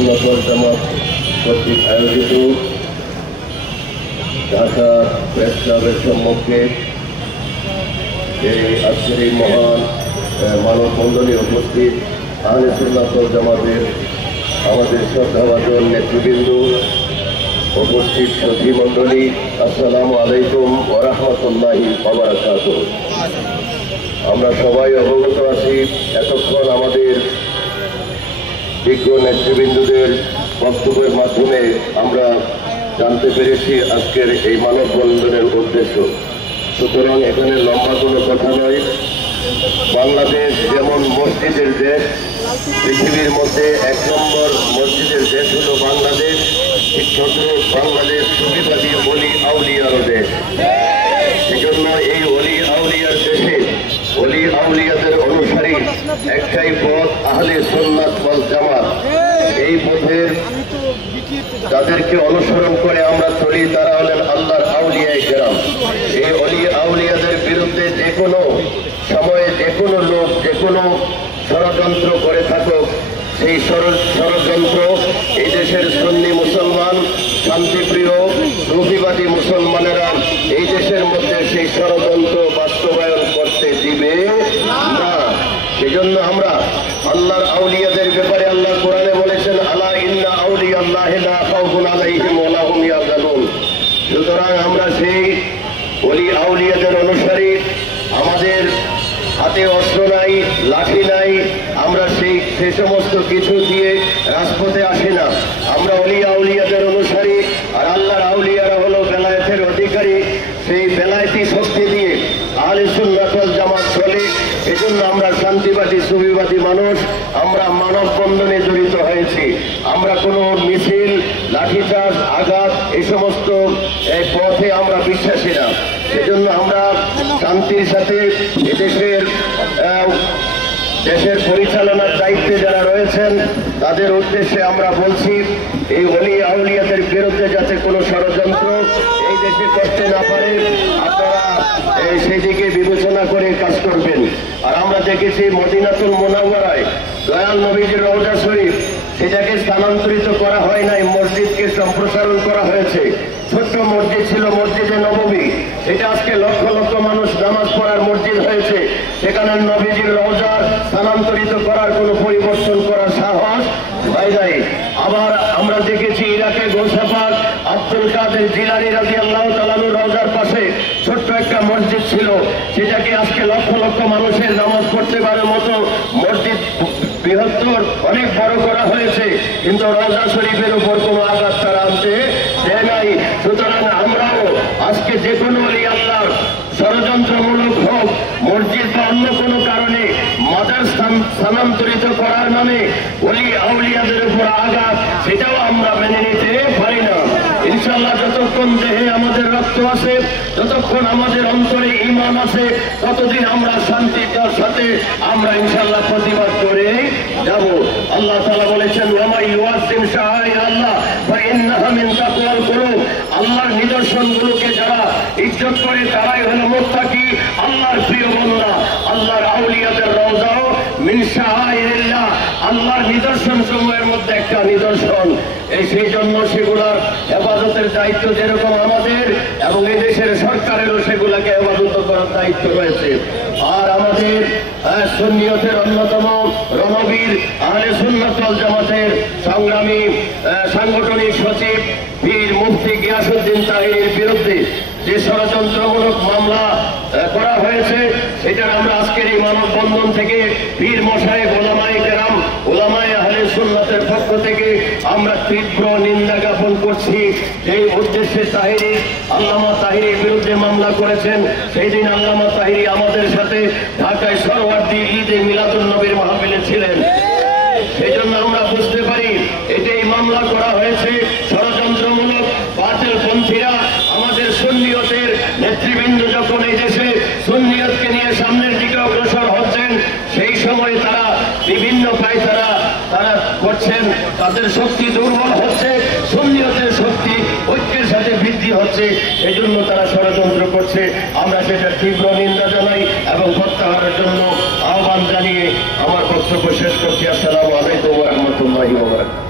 সুন্নাত ওয়াল জামাত কর্তৃক আয়োজিত ঢাকা প্রেস ক্লাবের সম্মুখে এই আজকের এই মহান মানববন্ধনে উপস্থিত আহলে সুন্নাত ওয়াল জামাতের আমাদের শ্রদ্ধাভাজন নেতৃবৃন্দ, উপস্থিত সতী মণ্ডলী, আসসালামু আলাইকুম ওয়া রাহমাতুল্লাহি ওয়া বারাকাতুহু। আমরা সবাই অবগত আছি, এতক্ষণ আমাদের বিজ্ঞ নেতৃবৃন্দদের বক্তব্যের মাধ্যমে আমরা জানতে পেরেছি আজকের এই মানববন্ধনের উদ্দেশ্য। সুতরাং এখানে লম্বা কোনো কথা নয়। বাংলাদেশ যেমন মসজিদের দেশ, পৃথিবীর মধ্যে 1 নম্বর মসজিদের দেশ হলো বাংলাদেশ, ঠিক বাংলাদেশ সুফিবাদী ওলি আউলিয়ার দেশ। সেজন্য এই ওলি আউলিয়ার দেশে ওলি আউলিয়াদের অনুসারী একটাই পথ, আহলে সুন্নাত ওয়াল জামাত। এই পথের যাদেরকে অনুসরণ করে আমরা চলি তারা হলেন আল্লাহর আউলিয়ায়ে কেরাম। এই ওলি আউলিয়াদের বিরুদ্ধে যে কোনো সময়ে যে কোনো লোক যে কোনো ষড়যন্ত্র করে থাকুক, সেই ষড়যন্ত্র এই দেশের সুন্নি মুসলমান, শান্তিপ্রিয় সুফিবাদী মুসলমানেরা এই দেশের মধ্যে সেই ষড়যন্ত্র বাস্তবায়ন করতে দিবে না। সেজন্য আমরা আল্লাহর আউলিয়াদের ব্যাপারে আল্লাহ কোরআনে বলেছেন, আলা ইন্না আউলিয়াল্লাহি লা খাউফুন আলাইহিম ওয়া লা হুম ইয়াহজানুন। সুতরাং আমরা সেই ওলি আউলিয়াদের অনুসারী, আমাদের হাতে অস্ত্র নাই, লাঠি নাই, আমরা সে সমস্ত কিছু দিয়ে রাজপথে আসি না। আমরা ওলি আউলিয়াদের অনুসারী, আর আল্লাহর আউলিয়ারা হলো বেলায়েতের অধিকারী। সেই বেলায়েতি শক্তি দিয়ে আহলে সুন্নাত ওয়াল জামাত চলে। এজন্য আমরা শান্তিবাদী সুফিবাদী মানুষ, আমরা মানববন্ধনে জড়িত হয়েছি। আমরা কোনো মিছিল, লাঠিচার্জ, আঘাত এই সমস্ত পথে আমরা বিশ্বাসী না। সেজন্য আমরা শান্তির সাথে দেশের পরিচালনার দায়িত্বে যারা রয়েছেন তাদের উদ্দেশ্যে আমরা বলছি, এই ওলি আউলিয়াদের বিরুদ্ধে যাতে কোনো ষড়যন্ত্র এই দেশে করতে না পারে, আপনারা সেই দিকে বিবেচনা করে কাজ করবেন। আর আমরা দেখেছি মদিনাতুল মুনাওয়ারায় দয়াল নবীজির রওজা শরীফ, সেটাকে স্থানান্তরিত করা হয় নাই, মসজিদকে সম্প্রসারণ করা হয়েছে। ছোট্ট মসজিদ ছিল মসজিদে নববী, এটা আজকে লক্ষ লক্ষ মানুষ নামাজ পড়ার মসজিদ হয়েছে। সেখানে নবীজির রওজা স্থানান্তরিত করার কোনো পরিবর্তন করার সাহস হয় নাই। আবার আমরা দেখেছি ইরাকে গৌসে পাক আব্দুল কাদের জিলানী রাদিয়াল্লাহু তাআলা আনহু রওজার পাশে ছোট্ট একটা মসজিদ ছিল, সেটাকে আজকে লক্ষ লক্ষ মানুষের নামাজ পড়তে পারার মতো মসজিদ বৃহত্তর অনেক বড় করা হয়েছে, কিন্তু রওজা শরীফের উপর কোনো আঘাত তারা আনতে দেয় নাই। সুতরাং আমরাও আজকে যে কোনো ওলি আল্লাহ ষড়যন্ত্রমূলক হোক, মসজিদ বা অন্য কোনো কারণে মাজার স্থানান্তরিত করার নামে ওলি আউলিয়াদের উপর আঘাত, সেটাও আমরা মেনে নিতে পারি না। ইনশাআল্লাহ যতক্ষণ দেহে আমাদের রক্ত আছে, যতক্ষণ আমাদের অন্তরে ঈমান আছে, ততদিন আমরা শান্তির সাথে আমরা ইনশাআল্লাহ প্রতিবাদ করে যাব। আল্লাহ তাআলা বলেছেন, ওয়া মান ইউআযযিম শাআইরাল্লাহ ফাইন্নাহা মিন তাকওয়াল কুলুব। আল্লাহর নিদর্শনগুলোকে যারা ইজ্জত করে তারাই হলো মুত্তাকি, আল্লাহর প্রিয় বান্দা। আল্লাহর আউলিয়াদের রওজাও মিন শাআইরিল্লাহ, আল্লাহর নিদর্শন সমূহের মধ্যে একটা নিদর্শন। সেই জন্য সেগুলার হেফাজতের দায়িত্ব যেরকম আমাদের, এবং এই দেশের সরকারেরও সেগুলাকে হেফাজত করার দায়িত্ব রয়েছে। আর আমাদের সুন্নিয়তের অন্যতম রণবীর আহলে সুন্নাত ওয়াল জামাতের সংগ্রামী সাংগঠনিক সচিব পীর মুফতি গিয়াসউদ্দিন তাহিরির বিরুদ্ধে যে ষড়যন্ত্রমূলক মামলা করা হয়েছে, সেটার আমরা আজকের এই মানববন্ধন থেকে পীর মশায়েখ ওলামায়ে কেরাম, ওলামায়ে আহলে সুন্নাতের পক্ষ থেকে আমরা তীব্র নিন্দা জ্ঞাপন করছি। এই উদ্দেশ্যে আল্লামা তাহিরির বিরুদ্ধে মামলা করেছেন, সেই দিন আল্লামা তাহিরি আমাদের সাথে ঢাকায় সরওয়ার্দী ঈদে মিলাদুন নবীর মাহফিলে ছিলেন। সেই জন্য আমরা বুঝতে পারি এটাই মামলা করা হয়েছে ষড়যন্ত্রমূলক। বাতিলপন্থীরা আমাদের সুন্নিয়তের নেতৃবৃন্দ যখন এই দেশে সুন্নিয়তকে নিয়ে সামনের দিকে অগ্রসর হচ্ছেন, সেই সময় তারা বিভিন্ন পায়তারা তারা করছেন, তাদের শক্তি দুর্বল হচ্ছে, সুন্নিয়তের শক্তি ঐক্যের সাথে বৃদ্ধি হচ্ছে, এই জন্য তারা ষড়যন্ত্র করছে। আমরা সেটা তীব্র নিন্দা জানাই এবং প্রত্যাহারের জন্য আহ্বান জানিয়ে আমার বক্তব্য শেষ করছি। আসসালামু আলাইকুম ওয়া রাহমাতুল্লাহি ওয়া বারাকাতুহু।